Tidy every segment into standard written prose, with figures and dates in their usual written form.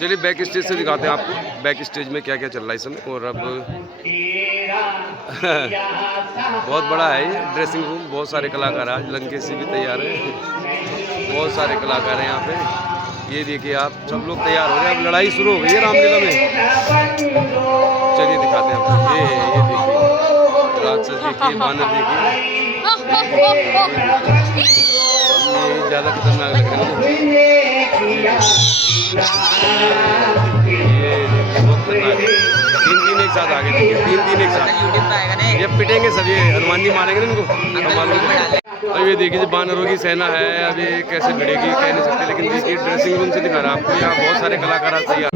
चलिए back stage से दिखाते हैं आपको बैक स्टेज में क्या क्या चल रहा है इस समय। और अब बहुत बड़ा है ये ड्रेसिंग रूम, बहुत सारे कलाकार आज लंकेशी भी तैयार हैं। बहुत सारे कलाकार हैं यहाँ पे। ये देखिए आप सब लोग तैयार हो रहे हैं, अब लड़ाई शुरू हो गई है रामलीला में। चलिए दिखाते हैं आपको। ये देखिए राक्षस देखिए, बानर देखिए, ये ज़्यादा खतरनाक लग रहे हैं। ये बहुत खतरनाक है। तीन एक साथ आगे देखिए, तीन एक साथ ये पिटेंगे सब, ये हनुमान जी मारेंगे ना इनको, मालूम चलेगा। अब ये देखिए बानरों की सेना है, अभी कैसे भिड़ेगी कह नहीं सकते, लेकिन देखिए ड्रेसिंग रूम से दिखा रहा है आपको। यहाँ बहुत सारे कलाकार आते हैं।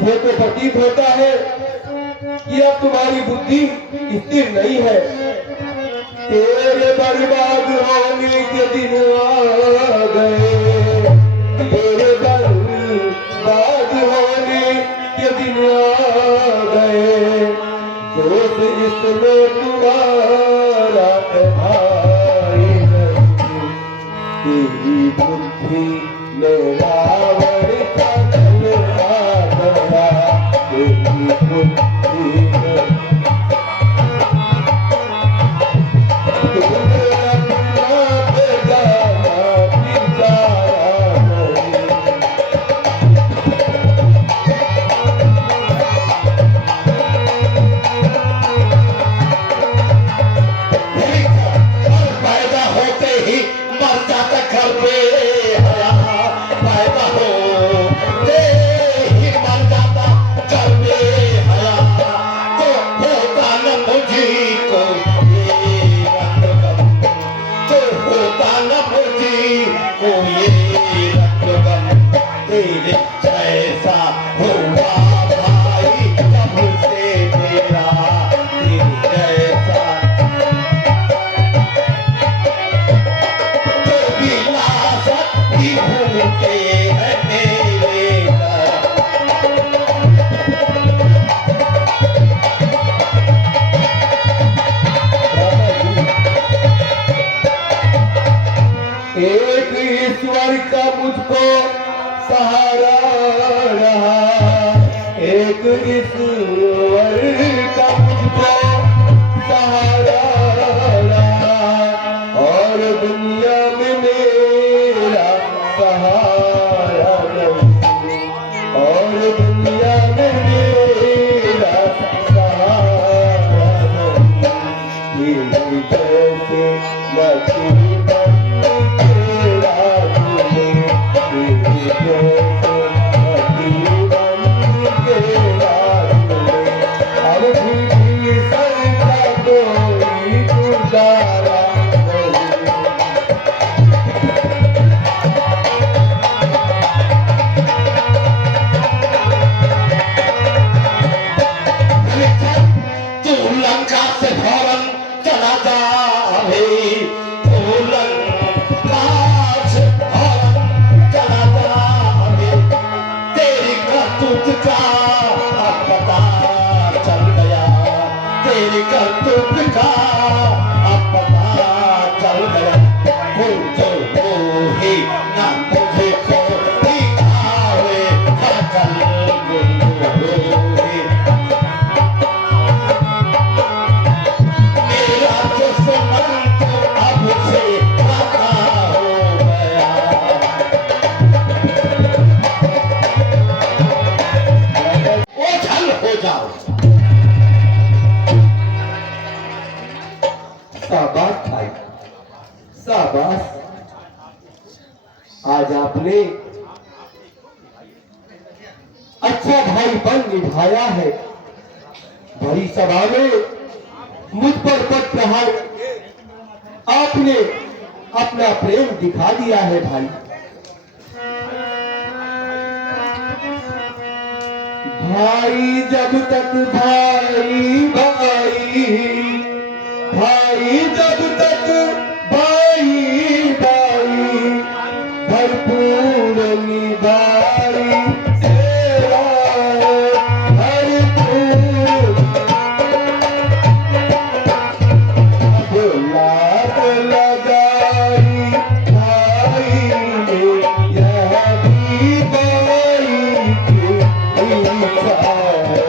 मुझे तो प्रतीत होता है कि अब तुम्हारी बुद्धि स्थिर नहीं है। तेरे बर्बाद होने के दिन आ गए, तेरे बर्बाद होने के दिन आ गए। दोस्त इसमें तुम्हारा भाई नहीं, तेरी बुद्धि में रावण का जलवा गया, तेरी बुद्धि में तुमने अपना बेगाना बिचारा नहीं। पैदा होते ही मर जाता घर पे हया, पैदा होते ही मर जाता घर पे हया। तो होता न मुझको ये रंगगम, तो होता न मुझको ये रंगगम। तेरे जैसा हुआ भाई कब से तेरा, तेरे जैसा घूमते हैं मेरे घर। एक ईश्वर का मुझको सहारा रहा, एक ईश्वर का मुझको सहारा रहा, और दुनिया में मेरा सहारा नहीं, और दुनिया में मेरा सहारा नहीं। ये जैसे लक्ष्मी बन के राज में, ये जैसे लक्ष्मी बन के राज में, अब भी सरका कोई गुजारा नहीं। तू लंका से फौरन चला जा अभी, तू लंका से फौरन चला जा अभी। तेरी करतूत का अब पता चल गया, तेरी करतूत का अब पता चल गया। मुझे को ही ना मुझे को दिखावे सकल गुंडोही। मेरा दुश्मन तो अब से खता हो गया। ओझल हो जाओ। शाबाश भाई, शाबाश। आज आपने अच्छा भाईपन निभाया है। बड़ी सभा में मुझ पर पट प्रहार आपने अपना प्रेम दिखा दिया है भाई। भाई जब तक भाई भाई, भाई जब तक भाई भाई, भरपूर निभाई सेवा भरपूर। अब लात लगाई भाई ने, यह भी भाई की इच्छा है।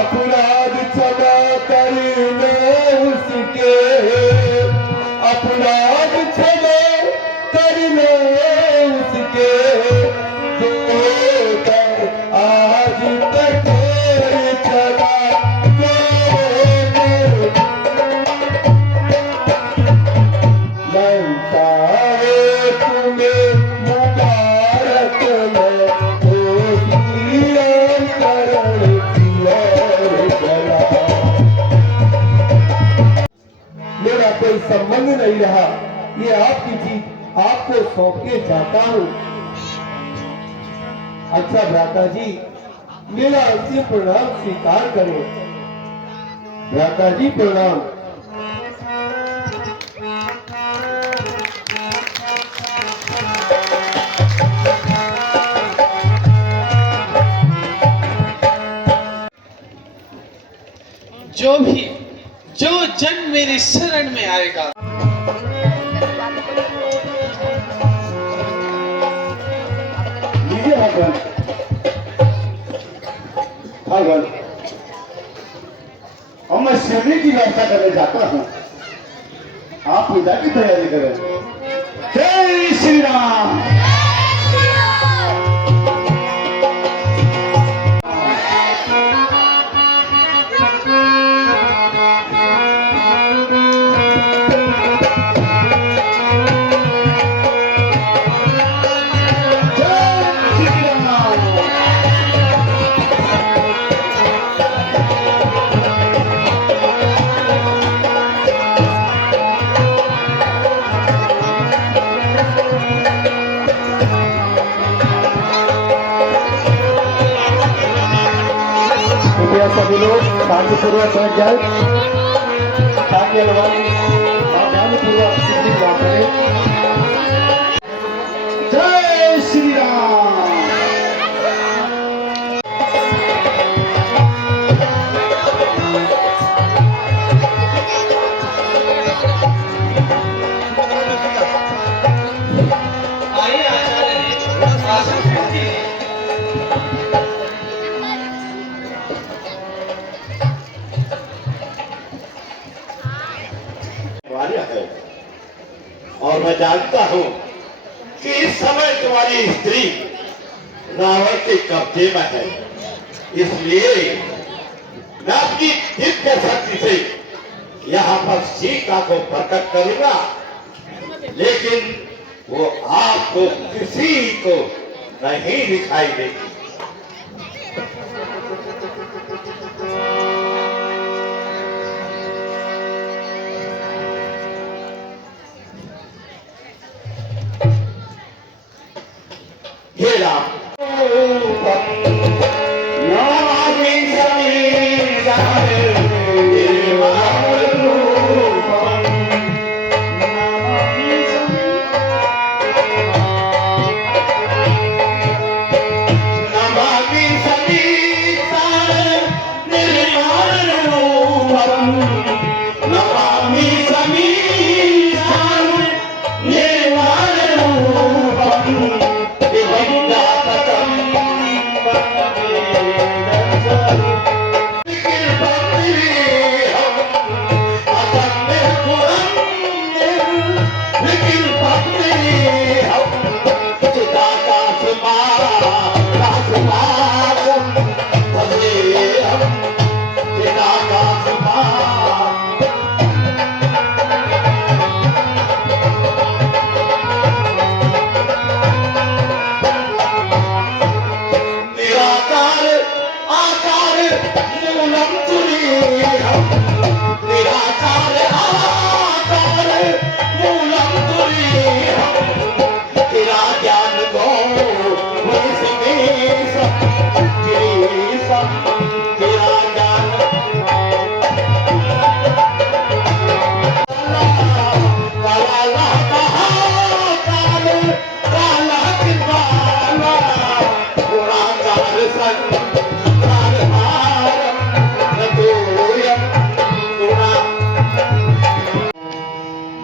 अपराध क्षमा करना उसके, अपराध क्षमा करना उसके, जो कर आज कठोर क्षमा लगता है तुम्हें मुबारक में, ओ श्री राम शरण की ओर चला। मेरा कोई संबंध नहीं रहा, ये आपकी चीज आपको सौंप के जाता हूँ। अच्छा भ्राता जी, मेरा ऐसे प्रणाम स्वीकार करें। भ्राता जी प्रणाम। जो जन मेरी शरण में आएगा, लीजिए भगवान। भगवान, और मैं शिवने की व्यवस्था करने जाता हूँ, आप पूजा की तैयारी करें। जय श्री राम। सभी लोग शांतिपूर्वक बैठ जाए ताकि हमारी सावधानीपूर्वक सिद्धि प्राप्त करें। जय श्री राम। आइए आचार्य जी, आसन कीजिए। है और मैं जानता हूं कि इस समय तुम्हारी स्त्री रावण के कब्जे में है, इसलिए मैं अपनी दिव्य शक्ति से यहाँ पर सीता को प्रकट करूंगा, लेकिन वो आपको किसी को नहीं दिखाई देगी। हे राम, नमामि समीरं निर्मलरूपं, नमामि समीरं निर्मलरूपं, नमामि समीरं निर्मलरूपं।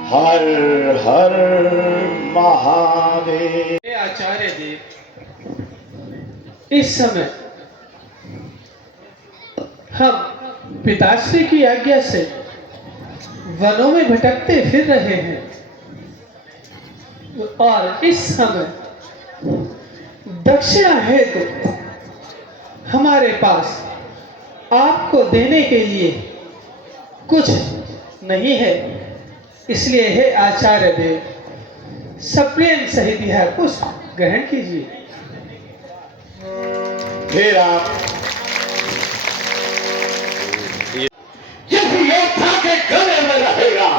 हर हर महादेव। हे आचार्य जी, इस समय हम पिताश्री की आज्ञा से वनों में भटकते फिर रहे हैं और इस समय दक्षिणा हेतु हमारे पास आपको देने के लिए कुछ नहीं है, इसलिए हे आचार्य देव, सप्रेम सहित यह पुष्प ग्रहण कीजिए। हे राम, जिस योद्धा के गले में रहेगा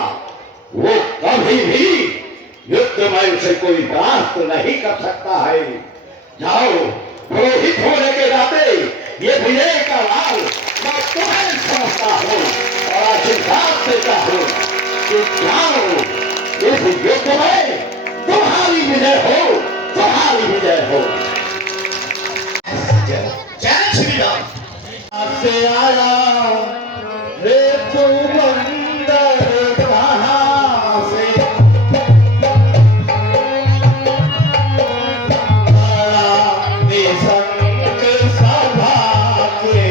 वो कभी भी मैं उसे कोई रास्त नहीं कर सकता है। जाओ, पुरोहित होने के नाते ये विजय का लाल मैं तुम्हें समझता हूँ और आशीर्वाद देता हूँ कि जाओ, इस युद्ध में तुम्हारी विजय हो, तुम्हारी विजय हो। जय श्री राम। से आया रे तू बंदर कहाँ से आया निसंग सभा के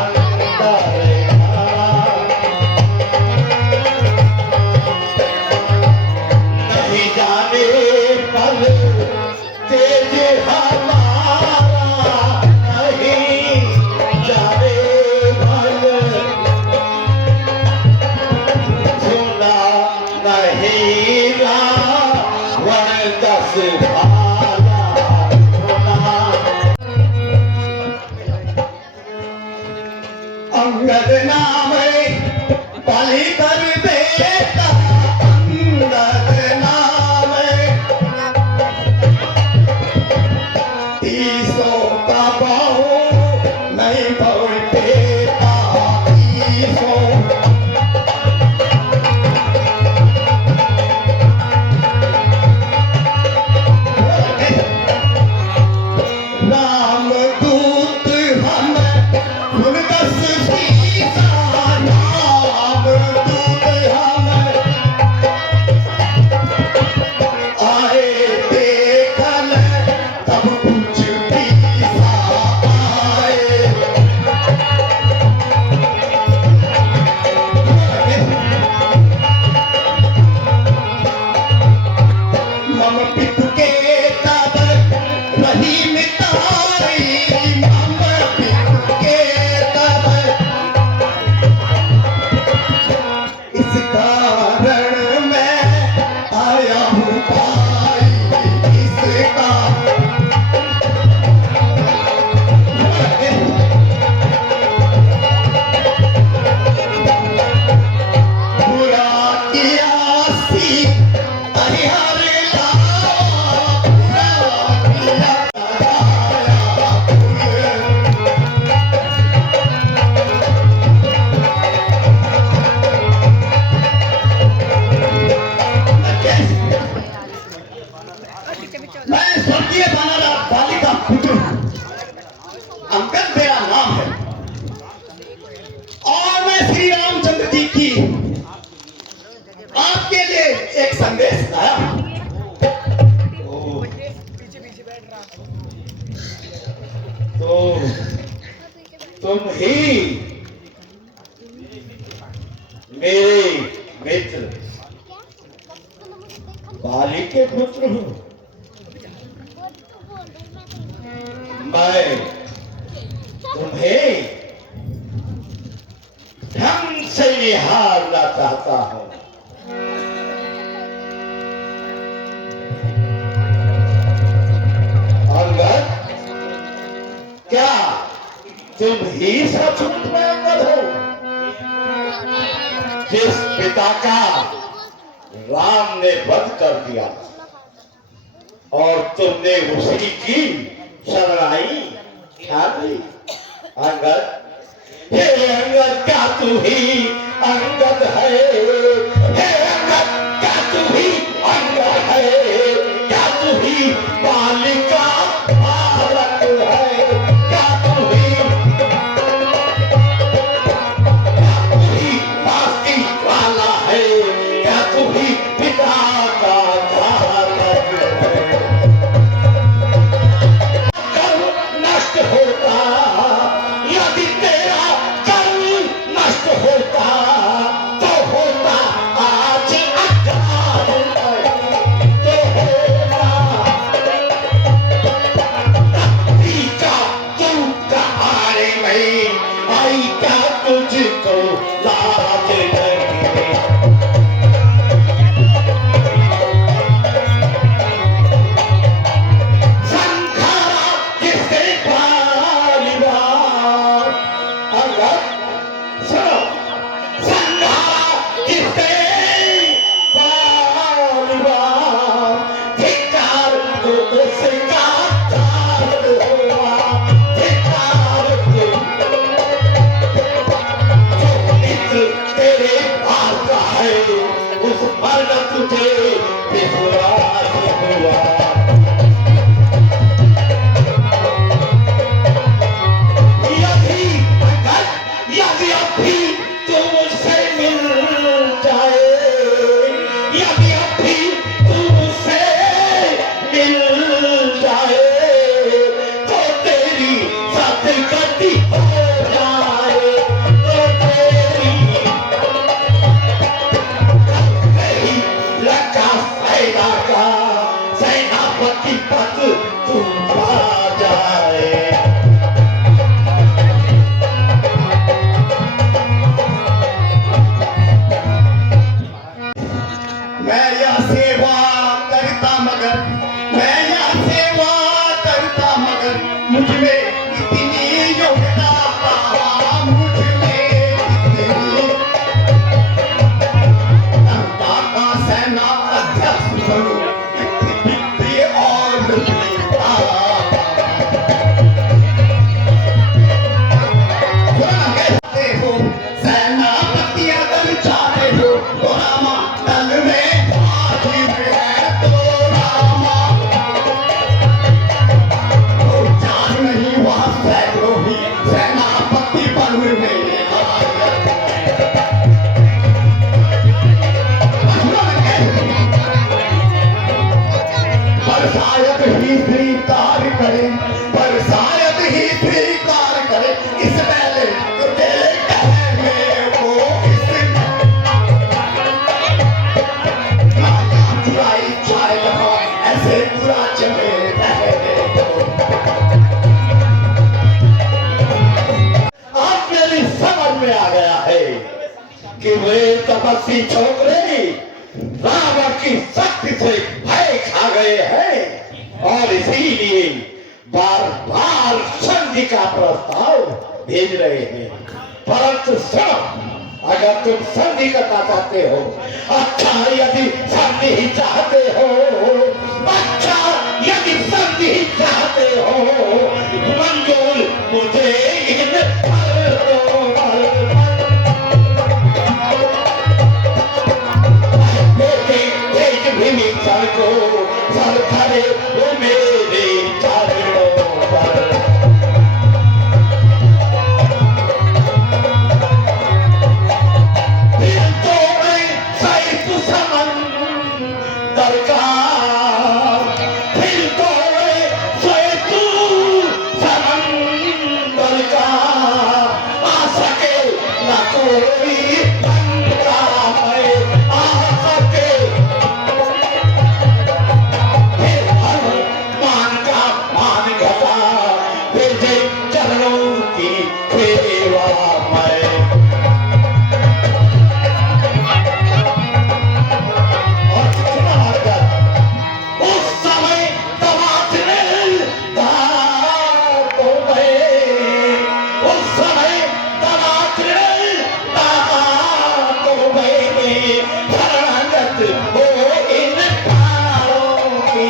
अंदर नहीं जाने पर तेज हमारा नहीं जाने पर सुना नहीं रावण दस भाला सुना। अंगद नाम बलि कर देता, अंगद नाम तीसों का बहु नहीं भरतेता, तीसों राम दूत हम गुरदस सीसा, राम दूत हम आए देखल तब कुछ पीसा आए। मम पितु के तब रही मिताई, मम पितु के तब इस कारण मैं आया हूँ भाई, इसका बुरा किया सी हरिहर लावा, बुरा किया मैं स्वर्गीय बाली का पुत्र हूँ, अंगद मेरा नाम है और मैं श्री रामचंद्र जी की आपके लिए एक संदेश लाया हूं। तो तुम ही मेरे मित्र बाली के पुत्र हो। मैं तुम्हें ढंग से निहारना चाहता हूं। अंगद, क्या तुम ही सचमुच में अंगद हो जिस पिता का राम ने वध कर दिया और तुमने उसी की शरणाई ठान ली? अंगद, हे अंगद, क्या तू ही अंगद है? हे अंगद, क्या तू ही अंगद है? क्या तू ही बाली का बालक है? क्या तू ही मास्ती वाला है? क्या तू ही पिता का घातक है? नष्ट होता यदि तेरा कर्म नष्ट होता तो होता आज अकाल, तो होता हकीकत तू पा जाए। मैं यह सेवा करता मगर, मैं यह सेवा करता मगर, मुझ में इतनी योग्यता कहाँ, मुझ में इतनी जनता का सेना अध्यक्ष बनूं, वित्तीय और वीरता। कहते हो सेनापति अगर चाहे हो तो रामा दल में हाजिर है तो रामा, तो जान नहीं वहाँ सैकड़ों ही सेनापति बनने पर शायद ही स्वीकार करे, पर शायद ही स्वीकार करे इस पहले तो तेरे कहने को इस चुराई चाहे लगा ऐसे पूरा चले रहने को। अब मेरी समझ में आ गया है कि वे तपस्वी छोकरे रावण की शक्ति से भय खा गए हैं और इसीलिए बार बार संधि का प्रस्ताव भेज रहे हैं। परंतु सुनो, अगर तुम संधि करना चाहते हो, अच्छा यदि संधि ही चाहते हो, अच्छा यदि संधि ही चाहते हो, मंजूर मुझे इन को सर खड़े वो मेरे चरणों पर। फिर तो मैं सहित समंदर का, फिर तो मैं सहित समंदर का, आ सके न कोई बंदा है, आ सके चरणों की सेवा में। और कितना उस समय तमाशे तो गए, उस समय तमाशे तो गए, शरणागत हो इन तारों की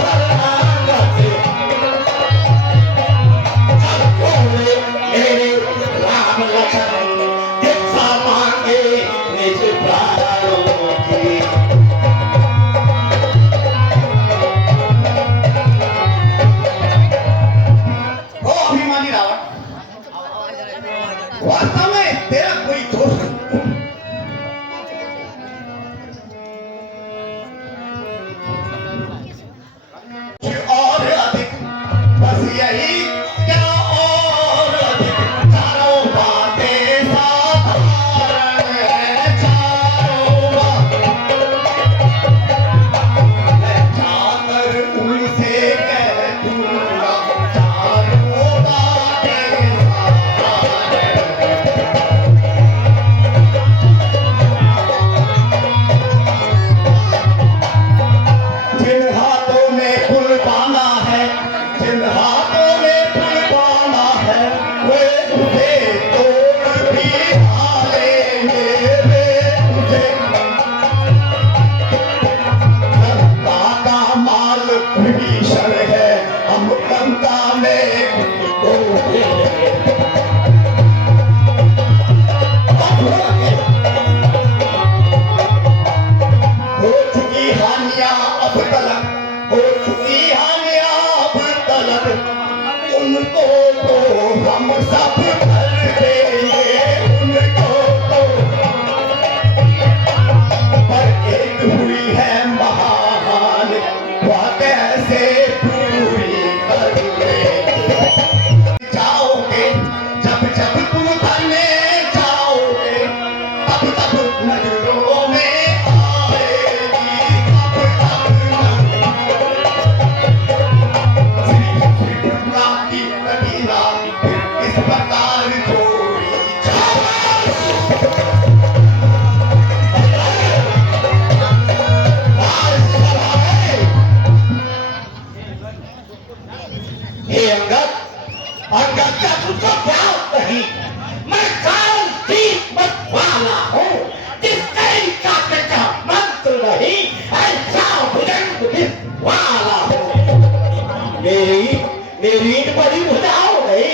शरणागत। मेरे राम लखन दीक्षा मांगे निज प्राणों की। ओ अभिमानी रावण, वास्तव में तेरा कोई दोष नहीं और अधिक बस यही क्या और अधिक चारों बातें साधारण है, चारों मैं जाकर उनसे कह दूंगा चारों बातें साधारण जिन हाथों में फूल पाना है, जिन हाथों में फूल पाना है, वे उसे तोड़ भी डालेंगे, वे उसे लंका का माल भीषण है, हम लंका में हो चुकी हानियां अब तलक, हो चुकी हानियां अब तलक, उनको तो हम सब भर देंगे, उनको तो। पर एक हुई है महान, वह कैसे पूरी करेंगे। जाओगे जब जब तुम धरने जाओगे, तब तब नजरों में आएगी, तब तब तुमको क्या नहीं, मैं काल दीप मत वाला हूँ, जिसका काटे का मंत्र नहीं, ऐसा भुजंग विष वाला हूँ। मेरी इन बड़ी भुजाओं ने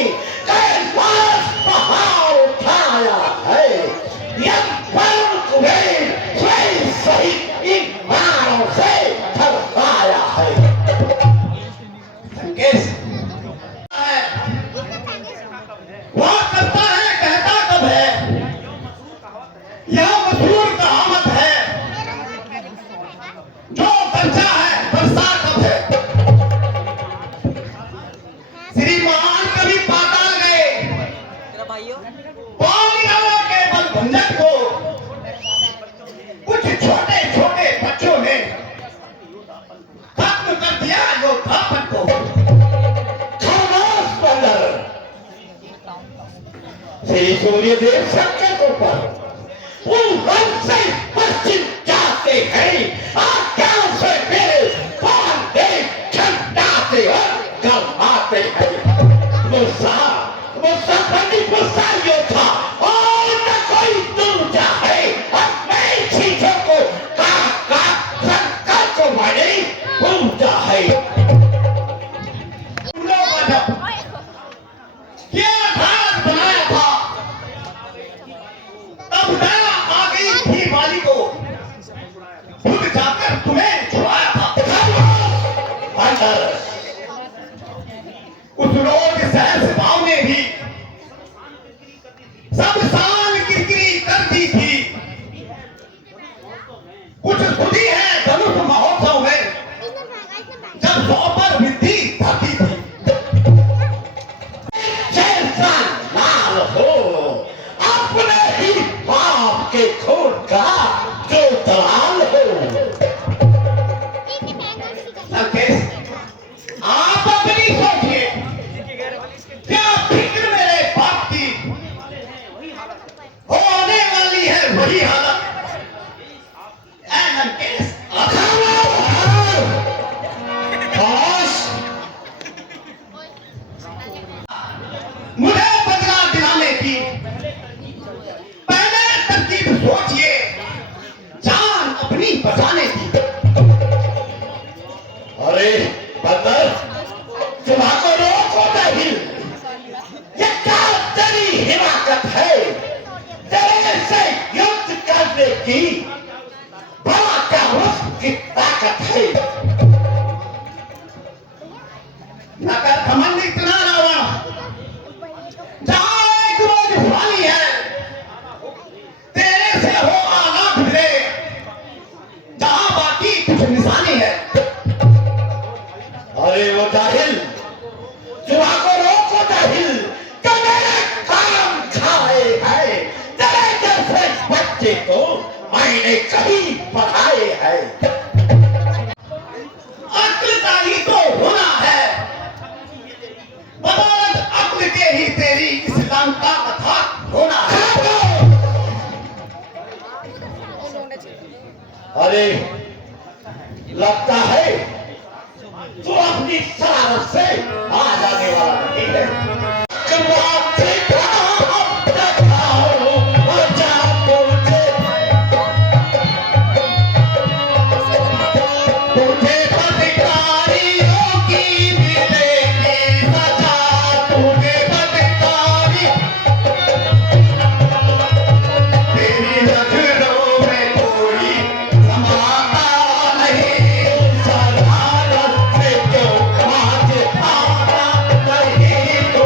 कैलाश पहाड़ उठाया है, यम वरुण कुबेर स्वयं सहित इन बाणों से थरथराया है। लंकेश वह करता है कहता कब है, यह मशहूर कहावत है, जो बचा है बरसा कब है। श्रीमान कभी पाताल गए, पानी के बल भंजन को कुछ छोटे छोटे बच्चों ने खत्म कर दिया योद्धापन को। खामोश बंदर, श्री सूर्यदेव संकट ऊपर पूर्व से पश्चिम जाते हैं, आकाश से मेरे पान देख झंडाते और गरमाते हैं। मुझसा पंडित मुझसा योद्धा और न कोई दूजा है, और मैं चीजों को काट संकट को मैंने पूजा है। क्या घाट बनाया था, तब दया आ गई थी माली को, खुद जाकर तुम्हें छुड़ाया था। अंदर उस रोग सहस भाव ने भी सब साल किरकिरी कर दी थी। कुछ सुधी है धनुष महोत्सव में, जब सौ पर वृद्धि धरती थी। जैसा लाल हो अपने ही बाप के खून का जो दलाल हो। लंकेश, आप अपनी सोचिए, क्या फिक्र मेरे बाप की, होने वाली है वही हालत। ऐ लंकेश, मुझे बदला दिलाने की पहले तरकीब सोचिए, जान अपनी बचाने की। अरे बंदर, तुम्हारा रोको नहीं, ये क्या तेरी हिमाकत है, तेरे से युद्ध करने की भला क्या उसकी ताकत है। नगर घमंड इतना रावण, जहां एक रोज फुलानी है, तेरे से हो आगा भिड़े, जहां बाकी कुछ निशानी है। अरे वो जाहिल, तुम्हारा रोको जाहिल, तो मेरे काम खाए है, तेरे जैसे बच्चे को मैंने कभी पढ़ाए है। अक्ल का ही तो होना है, बदौलत अक्ल के ही तेरी इस लंका कथा होना है। अरे लगता है तू अपनी शरारत से आ जाने वाला नहीं है। तो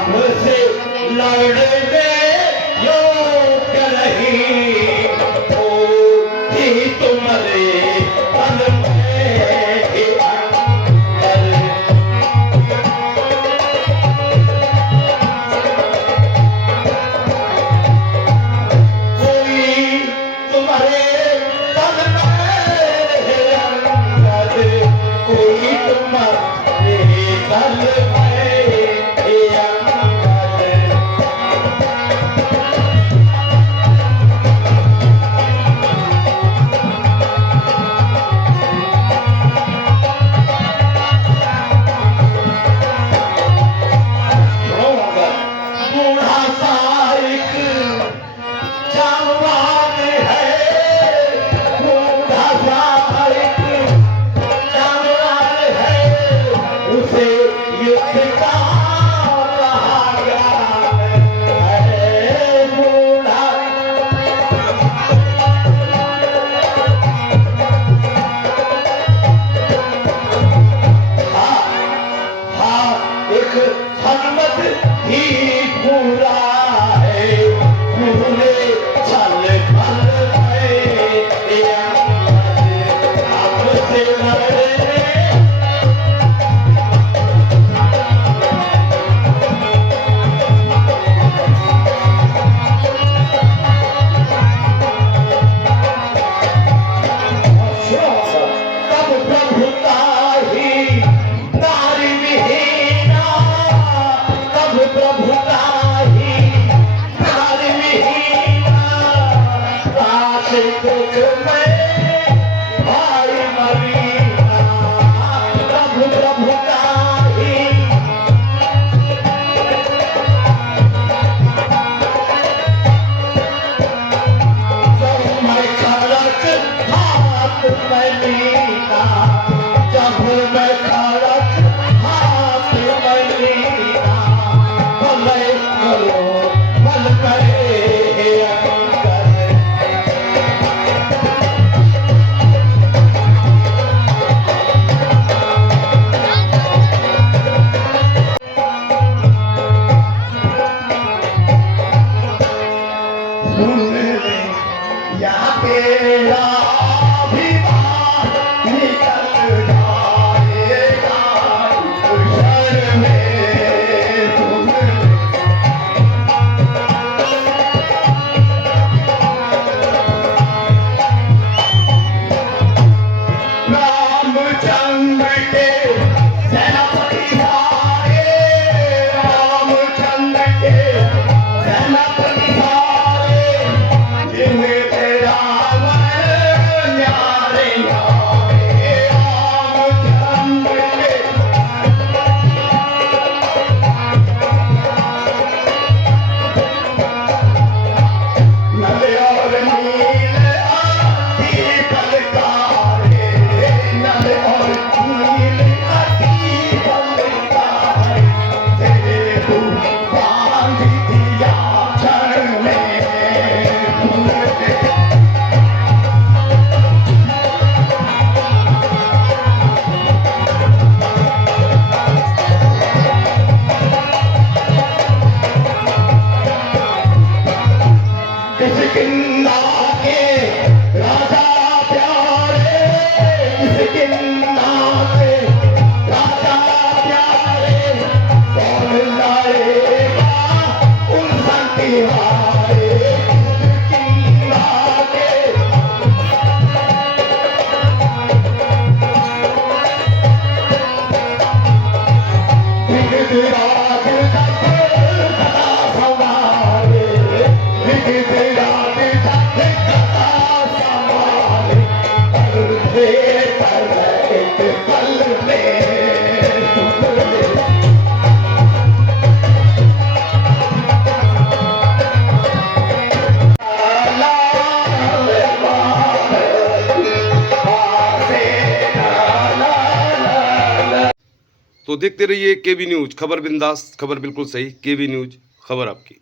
आपसे लड़ने योग्य नहीं, तो ही तुम्हारे तन में ही अंतर। कोई तुम्हारे तन में है अंतर, कोई तुम्हारे तन में है अंतर। बूढ़ा सा एक जवान है, बूढ़ा सा एक जवान है, उसे युद्ध का कहा ज्ञान है। बूढ़ा एक हनुमत ही पूरा है, पूरे छल छल में आपसे लड़ने। तब प्रभुता ही नारी विहीना, तब प्रभुता ही नारी विहीना, रात दुख में भाई मरीना, तब प्रभुता ही। जब मैं खड़क हाथ में लीना, जब मैं खड़क हाथ में लीना, भले करो भल करे अंतर। सुन ले या तेरा अभिमान निकल जाएगा शर में। सुन ले रामचंद्र के सेनापति सारे, रामचंद्र के सेनापति सारे, दिन तेरा मन न्यारे न्यारे। रामचंद्र के नल और नील अति बलकारे, नल और नील अति बलकारे, तेरे तू बांध दिया क्षण में। सुन ले किसकिंदा के राजा प्यारे, किसकिंदा के राजा प्यारे, कौन लाएगा उन संतिहारे। किसकिंदा के विगतराज तक सदा संभाले, विगतराज तक सदा संभाले, पल एक पल में। सुन ले तो देखते रहिए केवी न्यूज, खबर बिंदास, खबर बिल्कुल सही। केवी न्यूज, खबर आपकी।